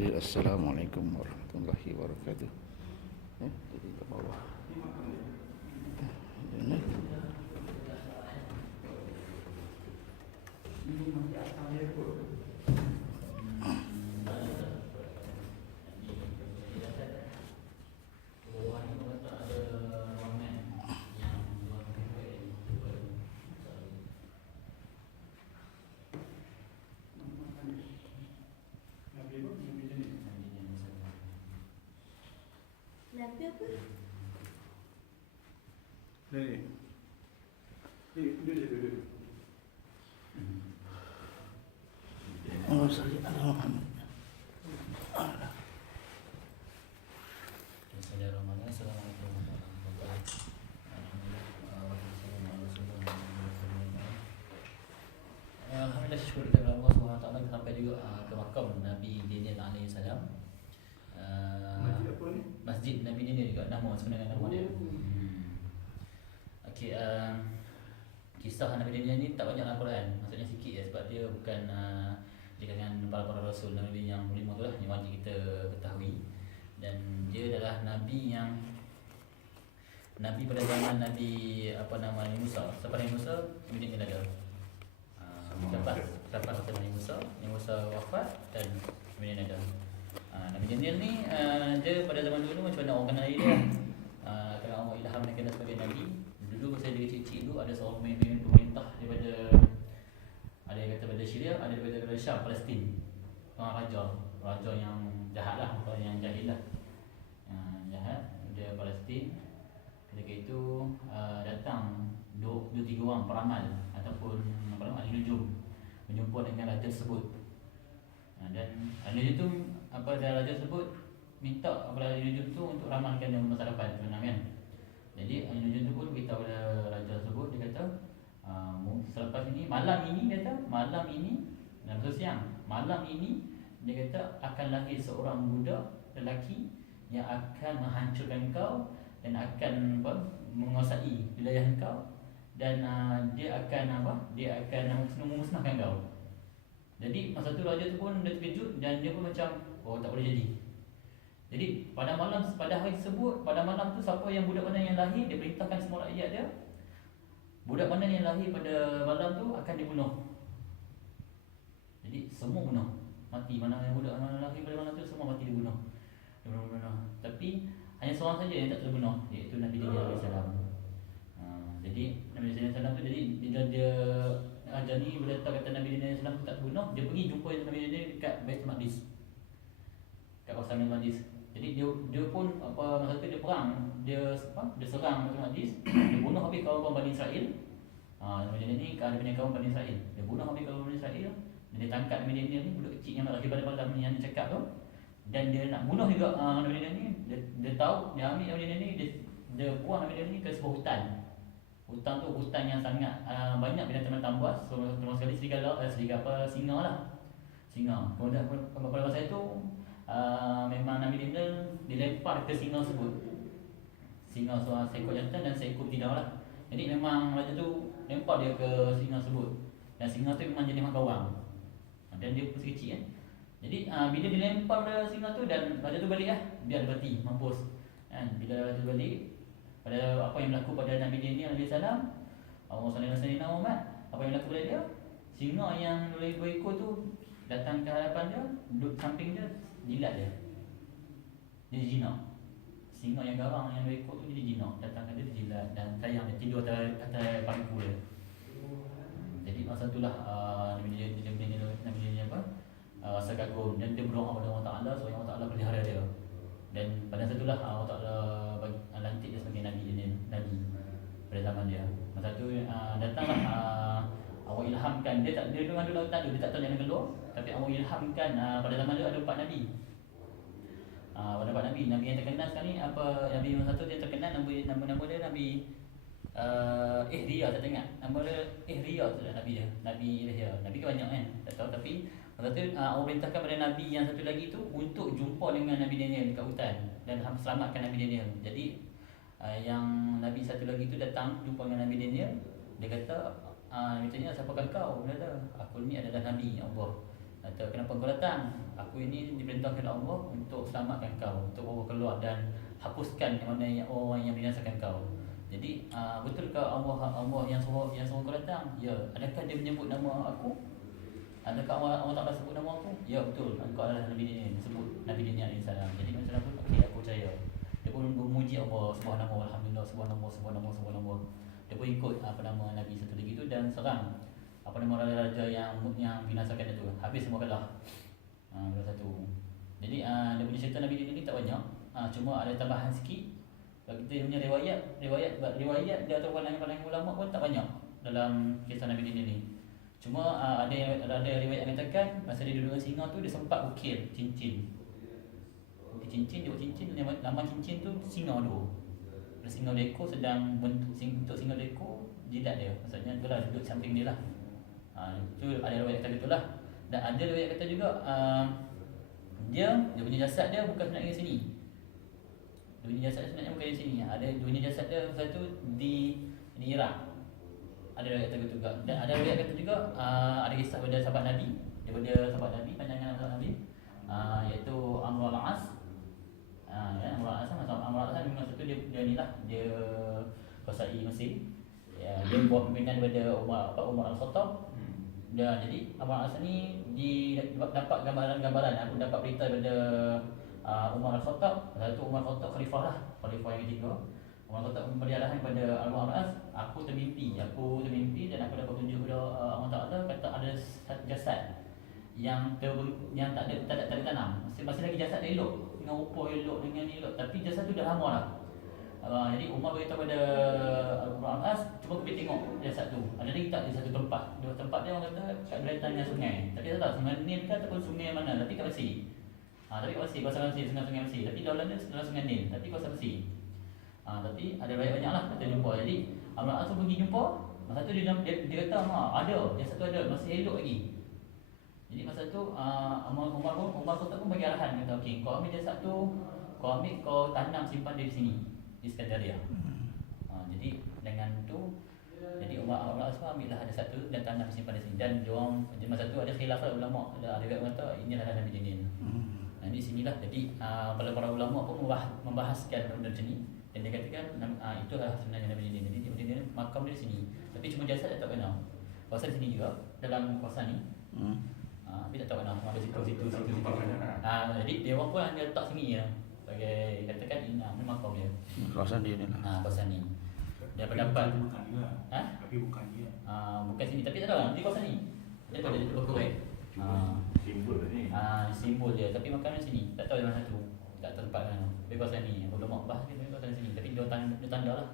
Assalamualaikum warahmatullahi wabarakatuh. Eh, jadi. Ini. Nabi apa? Ni. Ni, duduk je, duduk. Oh, saya ada Muhammad. Bismillahirrahmanirrahim. Assalamualaikum warahmatullahi wabarakatuh. Alhamdulillah syukur kepada Allah SWT kita sampai juga uh, ke makam Nabi Daniel alaihi salam. Uh, Masjid apa ni? Masjid Nabi Nama sebenarnya nama dia. Hmm. Okey, uh, kisah Nabi Daniel ni tak banyak dalam Quran. Maksudnya sikit ya sebab dia bukan uh, di kalangan para para rasul Nabi yang lima tu lah yang wajib kita ketahui dan dia adalah nabi yang nabi pada zaman Nabi apa nama Nabi Musa. Selepas Nabi Musa, Nabi Daniel ada. Lepas lepas Nabi Musa, Nabi Musa wafat dan Nabi Daniel ada. Uh, Nabi Daniel ni uh, dia pada zaman dulu macam mana orang kenal dia. Uh, kalau Allah ilham dia kena sebagai nabi. Dulu masa dia kecil-kecil dulu ada seorang pemimpin pemerintah daripada ada yang kata daripada Syria, ada daripada daripada Syam, Palestin. Orang raja, raja yang jahat lah, bukan yang jahil lah. Yang jahat, dia Palestin. Ketika itu uh, datang dua, dua tiga orang peramal ataupun ahli nujum berjumpa dengan raja tersebut. Uh, dan nujum tu apa dan raja tersebut minta kepada nujum tu untuk ramalkan yang masa depan sebenarnya kan. Jadi nujum tu pun beritahu kepada raja tersebut dia kata uh, selepas ini malam ini dia kata malam ini dan siang malam ini dia kata akan lahir seorang budak lelaki yang akan menghancurkan kau dan akan apa menguasai wilayah kau dan uh, dia akan apa dia akan memusnahkan kau. Jadi masa tu raja tu pun dia terkejut dan dia pun macam oh tak boleh jadi. Jadi pada malam pada hari tersebut pada malam tu siapa yang budak mana yang lahir dia perintahkan semua rakyat dia. Budak mana yang lahir pada malam tu akan dibunuh jadi semua bunuh mati mana yang budak mana lahir pada malam tu semua mati dibunuh dibunuh bunuh tapi hanya seorang saja yang tak terbunuh iaitu Nabi alaihi salam ha, jadi Nabi alaihi salam tu jadi bila dia ajar ni bila tahu kata Nabi alaihi salam tu tak terbunuh dia pergi jumpa Nabi Daniel dekat Baitul Maqdis. Kat kawasan Baitul Maqdis. Jadi dia dia pun apa masa tu dia perang dia apa dia serang Baitul Maqdis dia bunuh habis kaum Bani Israel. Ha, Nabi Daniel ni dia punya kaum Bani Israel. Dia bunuh habis kaum Bani Israel dia tangkap Daniel ni budak kecil yang lagi pada malam yang dia cakap tu dan dia nak bunuh juga uh, Nabi Daniel ni. Dia, dia tahu dia ambil Daniel ni dia, dia buang Daniel ni ke sebuah hutan. Hutan tu hutan yang sangat uh, banyak binatang-binatang buas so, termasuk sekali serigala uh, serigala apa singa lah. Singa. Kemudian pada masa itu uh, memang Nabi Daniel dilempar ke singa tersebut. Singa seorang seekor jantan dan seekor betina lah. Jadi memang raja tu lempar dia ke singa tersebut. Dan singa tu memang jadi makan orang dan dia masih kecil kan. Jadi uh, bila dilempar pada singa tu dan raja tu balik lah dia berhenti mampus. Kan bila raja tu balik pada apa yang berlaku pada Nabi Daniel alaihi salam Allah sallallahu alaihi wasallam apa yang berlaku pada dia singa yang boleh berekor tu datang ke hadapan dia duduk samping dia jilat dia. Dia jinak singa yang garang yang berekor tu dia jinak datang ke dia dia jilat dan sayang dia tidur atas atas pangku dia. Jadi masa itulah uh, Nabi Daniel Nabi Daniel Nabi Daniel apa? Uh, rasa kagum. Dan dia berdoa kepada Allah Taala supaya Allah Taala pelihara dia. Dan pada masa itulah Allah Taala bagi uh, lantik dia sebagai nabi Daniel nabi pada zaman dia. Masa tu uh, datanglah uh, Allah ilhamkan. Dia tak dia memang dulu tak ada. Dia tak tahu jalan keluar. Tapi Allah ilhamkan uh, pada zaman dia ada empat nabi. Uh, pada empat nabi. Nabi yang terkenal sekali apa? Nabi yang satu dia terkenal nama nama dia nabi uh, Ihriya tak ingat nama dia Ihriya tu lah nabi dia. Nabi Ihriya nabi kan banyak kan tak tahu. Tapi masa tu uh, Allah perintahkan pada nabi yang satu lagi tu untuk jumpa dengan nabi Daniel dekat hutan dan selamatkan nabi Daniel. Jadi uh, yang nabi satu lagi tu datang jumpa dengan nabi Daniel dia kata uh, dia tanya siapakah kau dia kata aku ni adalah nabi Allah. Kata kenapa kau datang? Aku ini diperintahkan Allah untuk selamatkan kau, untuk bawa keluar dan hapuskan yang mana yang orang yang binasakan kau. Jadi uh, betul ke Allah Allah yang suruh yang suruh kau datang? Ya. Adakah dia menyebut nama aku? Adakah Allah, Allah Ta'ala sebut nama aku? Ya betul. Engkau adalah Nabi Dini sebut Nabi Dini alaihi salam. Jadi Sallam pun okey aku percaya. Dia pun memuji Allah Subhanahu alhamdulillah subhanallah subhanallah subhanallah. Dia pun ikut apa nama Nabi satu lagi tu dan serang apa nama raja-raja yang yang binasakan itu. Habis semua kalah. Ha, satu. Jadi uh, dia punya cerita Nabi Dini ni tak banyak. Uh, cuma ada tambahan sikit kita punya riwayat, riwayat riwayat dia atau pandangan-pandangan ulama pun tak banyak dalam kisah Nabi Dini ni. Cuma uh, ada yang ada riwayat yang katakan masa dia duduk dengan singa tu dia sempat ukir cincin. Ukir cincin, dia buat cincin nama cincin tu singa tu. Ada singa deko sedang bentuk sing, untuk singa deko jidat dia. Maksudnya tu lah duduk samping dia lah. Ha, tu ada riwayat kata itulah. Dan ada riwayat kata juga uh, dia dia punya jasad dia bukan sebenarnya sini. Dia punya jasad sebenarnya bukan di sini. Ada dia punya jasad dia satu di di Iraq. Ada riwayat kata juga. Dan ada riwayat kata juga uh, ada kisah pada sahabat Nabi. Daripada sahabat Nabi panjangan sahabat Nabi. Uh, iaitu Amr al-As. Uh, ya, Amr al-As kan Amr al-As memang satu dia, dia ni lah. Dia kuasai Mesir. Ya, dia buat pimpinan daripada Umar, apa, Umar al-Khattab. Dan jadi Amr al-As ni di, dapat gambaran-gambaran. Aku dapat berita daripada uh, Umar al-Khattab satu Umar al-Khattab khalifah lah khalifah yang ketiga. Orang kata memberi arahan kepada Al-Mu'am As Aku termimpi Aku termimpi dan aku dapat tunjuk kepada uh, Allah Ta'ala Kata ada satu jasad Yang ter, yang tak ada, tak ada, tak ada tanam. Masih, masih lagi jasad elok Dengan rupa elok, dengan elok. Tapi jasad tu dah lama lah. Uh, Jadi Umar beritahu kepada Al-Mu'am As Cuba pergi tengok jasad tu. Ada lagi tak di satu tempat? Dua tempat dia orang kata kat dengan sungai. Tapi tak tahu sungai Nil ke ataupun sungai mana Tapi kat Mesir Ha, tapi kat Mesir, kawasan Mesir, sungai-sungai Mesir Tapi daulah dia dalam sungai Nil Tapi kawasan Mesir Ha, tapi ada banyak banyak lah kita jumpa. Jadi Amr As pergi jumpa, masa tu dia, dia, dia kata ha, ada, yang satu ada, masih elok lagi. Jadi masa tu uh, Umar Umar pun Umar Kota pun bagi arahan kata okey kau ambil jasad tu kau ambil kau tanam simpan dia di sini di Skandaria. Ha, jadi dengan tu jadi Umar Umar As ambil lah jasad tu dan tanam simpan di sini dan dia orang masa tu ada khilaf ulama ada ada yang kata inilah Nabi Dinin. Nah, di sinilah jadi uh, para para ulama pun membahas, membahaskan benda macam ni dan dia katakan uh, itulah sebenarnya Nabi Dinin. Jadi Nabi Dinin makam dia di sini. Tapi cuma jasad dia tak kenal. Kawasan sini juga dalam kawasan ni. Hmm. Ah, tapi tak tahu kenal ada situ situ situ situ. Ah, jadi dia orang pun hanya letak sini ya. Sebagai katakan ini ah, ini makam dia. Kawasan dia ni lah. Ah, kawasan ni. Dia pendapat Bukan dia lah. Ha? Tapi bukan dia. ah, bukan sini tapi tak tahu lah, di kawasan ni. Dia pada dia berkorek. Ah, Simbol ni. ah, simbol dia tapi makam dia sini. Tak tahu di mana satu. Tak tahu tempat mana. Tapi kawasan ni. Ulama bahas dia kawasan sini tapi dia tanda, dia tanda lah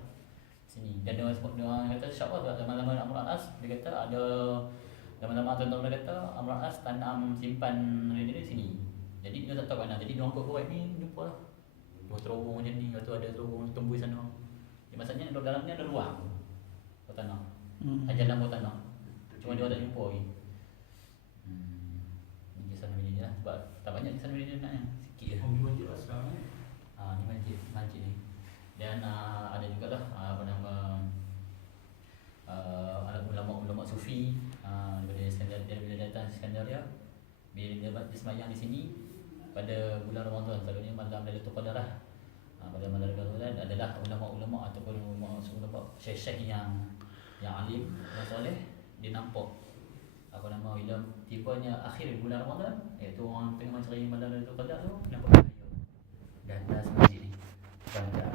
sini dan dia sebut dia orang kata insyaAllah lah zaman-zaman Amr As dia kata ada zaman-zaman tuan-tuan dia kata Amr As tanam simpan ni di sini jadi dia tak tahu mana jadi dia orang kot ni jumpa lah dua terowong macam ni lepas tu ada terowong tembus sana jadi maksudnya dalam dalam ni ada ruang bawah tanah Hmm. jalan bawah tanah cuma dia orang tak jumpa lagi hmm. Ni Nabi ni lah sebab tak banyak kisah Nabi ni nak ya sikit je Oh, dia je lah sekarang ni. Ah, ni masjid, masjid ni. Dan uh, ada juga lah uh, apa nama uh, ada ulama-ulama sufi uh, daripada Iskandar dia bila datang Iskandaria bila dia, dia semayang di sini pada bulan Ramadan selalunya malam Lailatul Qadar lah. Uh, pada malam Lailatul Qadar adalah ulama-ulama ataupun ulama ulama syekh-syekh yang yang alim yang soleh dia nampak apa nama bila tipanya akhir bulan Ramadan iaitu orang tengah mencari malam dari tu tu nampak cahaya dan dah sampai sini dah dah